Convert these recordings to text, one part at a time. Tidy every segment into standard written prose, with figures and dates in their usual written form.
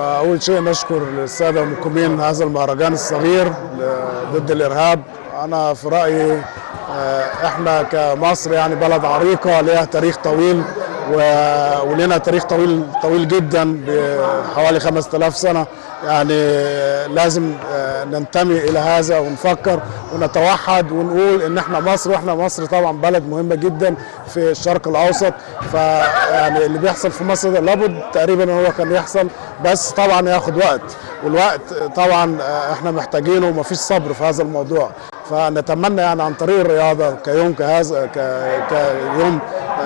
أول شيء نشكر السادة المقيمين هذا المهرجان الصغير ضد الإرهاب. أنا في رأيي إحنا كمصر يعني بلد عريقة لها تاريخ طويل ولنا تاريخ طويل جدا بحوالي 5000 سنة. يعني لازم ننتمي إلى هذا ونفكر ونتوحد ونقول إن إحنا مصر، وإحنا مصر طبعا بلد مهمة جدا في الشرق الأوسط. فيعني اللي بيحصل في مصر ده لابد تقريبا هو كان يحصل، بس طبعا ياخد وقت، والوقت طبعا احنا محتاجينه ومفيش صبر في هذا الموضوع. فنتمنى يعني عن طريق الرياضه كيوم كهذا كيوم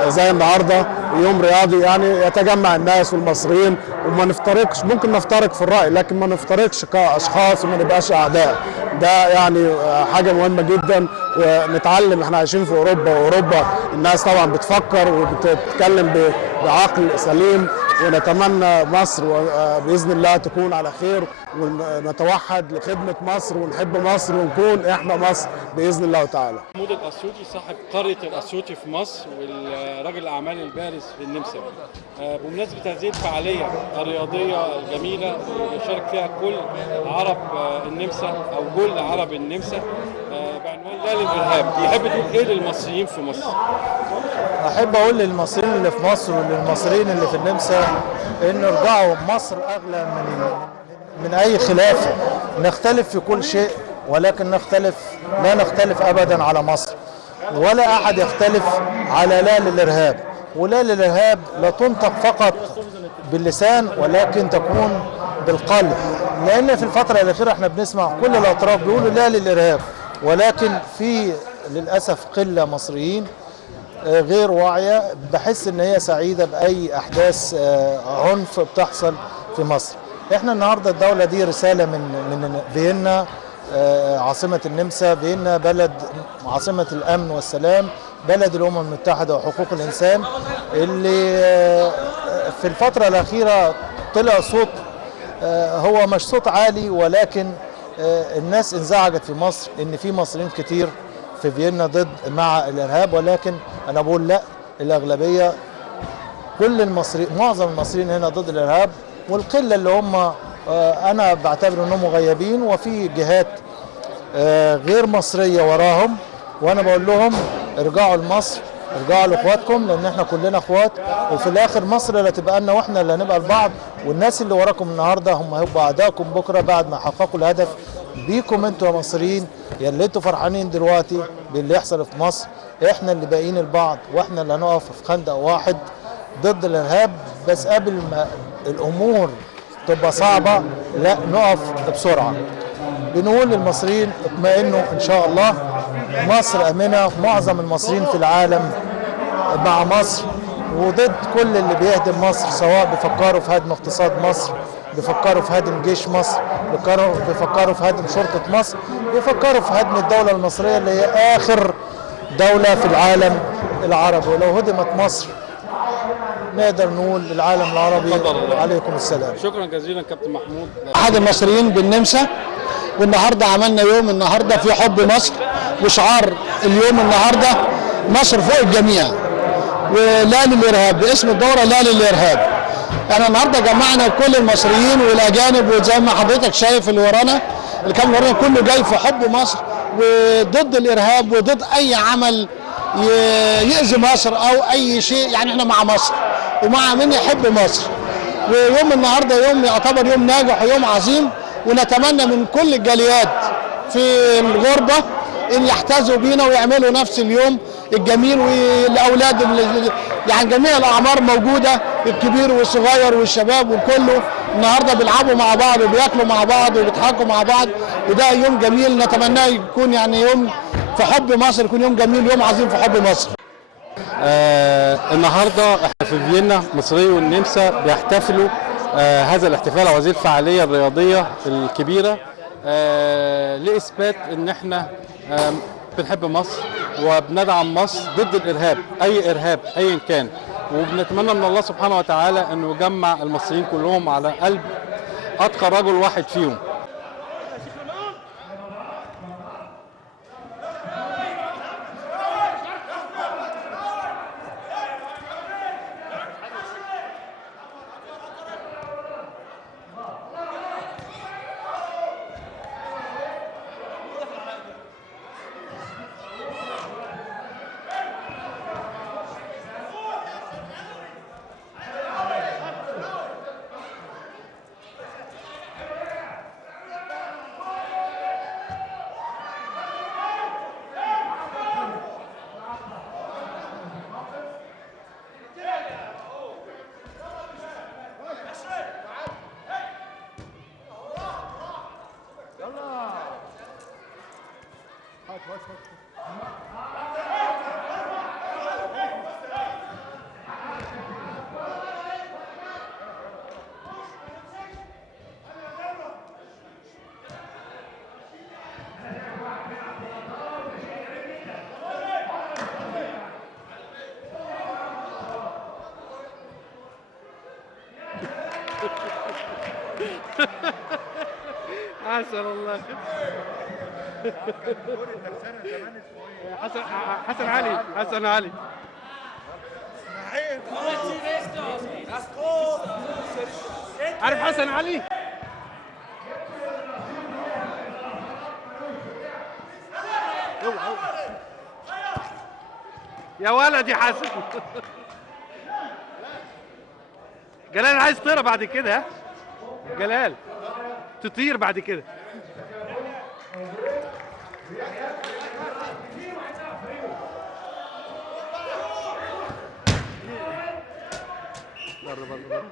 زي النهارده يوم رياضي يعني يتجمع الناس والمصريين، وما نفترقش. ممكن نفترق في الراي لكن ما نفترقش كاشخاص وما نبقاش اعداء. ده يعني حاجه مهمه جدا. ونتعلم، احنا عايشين في اوروبا، واوروبا الناس طبعا بتفكر وبتتكلم بعقل سليم. ونتمنى مصر باذن الله تكون على خير، ونتوحد لخدمه مصر ونحب مصر ونكون احنا مصر باذن الله تعالى. محمود الاسيوطي صاحب قريه الاسيوطي في مصر والراجل الاعمال البارز في النمسا. بمناسبه هذه الفعاليه الرياضيه الجميله اللي شارك فيها كل عرب النمسا او كل عرب النمسا بعنوان لا للارهاب، يحب تقول ايه للمصريين في مصر؟ احب اقول للمصريين اللي في مصر وللمصريين اللي في النمسا ان ارجعوا. مصر اغلى من اي خلاف. نختلف في كل شيء ولكن لا نختلف ابدا على مصر، ولا احد يختلف على لا للارهاب. ولا للارهاب لا تنطق فقط باللسان ولكن تكون بالقلب، لان في الفتره الاخيره احنا بنسمع كل الاطراف بيقولوا لا للارهاب، ولكن في للاسف قله مصريين غير واعيه بحس ان هي سعيده باي احداث عنف بتحصل في مصر. احنا النهارده الدوله دي رساله من فيينا عاصمه النمسا. فيينا بلد عاصمه الامن والسلام، بلد الامم المتحده وحقوق الانسان، اللي في الفتره الاخيره طلع صوت هو مش صوت عالي، ولكن الناس انزعجت في مصر ان في مصريين كتير في فيينا ضد مع الارهاب. ولكن انا بقول لا، الاغلبيه كل المصريين معظم المصريين هنا ضد الارهاب، والقله اللي هم انا بعتبر انهم مغيبين وفي جهات غير مصريه وراهم. وانا بقول لهم ارجعوا لمصر، ارجعوا لاخواتكم، لان احنا كلنا اخوات، وفي الاخر مصر اللي هتبقى لنا واحنا اللي هنبقى لبعض. والناس اللي وراكم النهارده هم هيبقوا اعدائكم بكره بعد ما حققوا الهدف. بيكم انتوا يا مصريين يا اللي انتوا فرحانين دلوقتي باللي يحصل في مصر، احنا اللي باقيين البعض، واحنا اللي هنقف في خندق واحد ضد الارهاب. بس قبل ما الامور تبقى صعبه لا نقف بسرعه. بنقول للمصريين اطمئنوا ان شاء الله، مصر امنه. معظم المصريين في العالم مع مصر وضد كل اللي بيهدم مصر، سواء بيفكروا في هدم اقتصاد مصر، بيفكروا في هدم جيش مصر، بيفكروا في هدم شرطة مصر، بيفكروا في هدم الدولة المصرية اللي هي آخر دولة في العالم العربي. ولو هدمت مصر نقدر نقول للعالم العربي عليكم السلام. شكرا جزيلا كابتن محمود. أحد المصريين بالنمسا، والنهارده عملنا يوم النهارده في حب مصر، وشعار اليوم النهارده مصر فوق الجميع ولا للارهاب، باسم الدوره لا للارهاب. احنا النهارده جمعنا كل المصريين والاجانب، وزي ما حضرتك شايف اللي ورانا اللي كان ورانا كله جاي في حب مصر وضد الارهاب وضد اي عمل يأذي مصر او اي شيء. يعني احنا مع مصر ومع من يحب مصر. ويوم النهارده يوم يعتبر يوم ناجح ويوم عظيم، ونتمنى من كل الجاليات في الغربه ان يحتذوا بينا ويعملوا نفس اليوم الجميل. والاولاد يعني جميع الاعمار موجوده، الكبير والصغير والشباب وكله النهارده بيلعبوا مع بعض وبياكلوا مع بعض وبيضحكوا مع بعض، وده يوم جميل. نتمناه يكون يعني يوم في حب مصر، يكون يوم جميل، يوم عظيم في حب مصر. النهارده احنا في فيينا، مصري والنمسا بيحتفلوا هذا الاحتفال او هذه الفعاليه الرياضيه الكبيره لاثبات ان احنا بنحب مصر وبندعم مصر ضد الارهاب، اي ارهاب ايا كان. وبنتمنى من الله سبحانه وتعالى انه يجمع المصريين كلهم على قلب اتقى رجل واحد فيهم. عسل الله. حسن علي. حسن علي. عارف حسن علي؟ يا ولد يا حسن. جلال عايز تطير بعد كده. ها جلال تطير بعد كده. بره بره بره.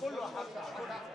كله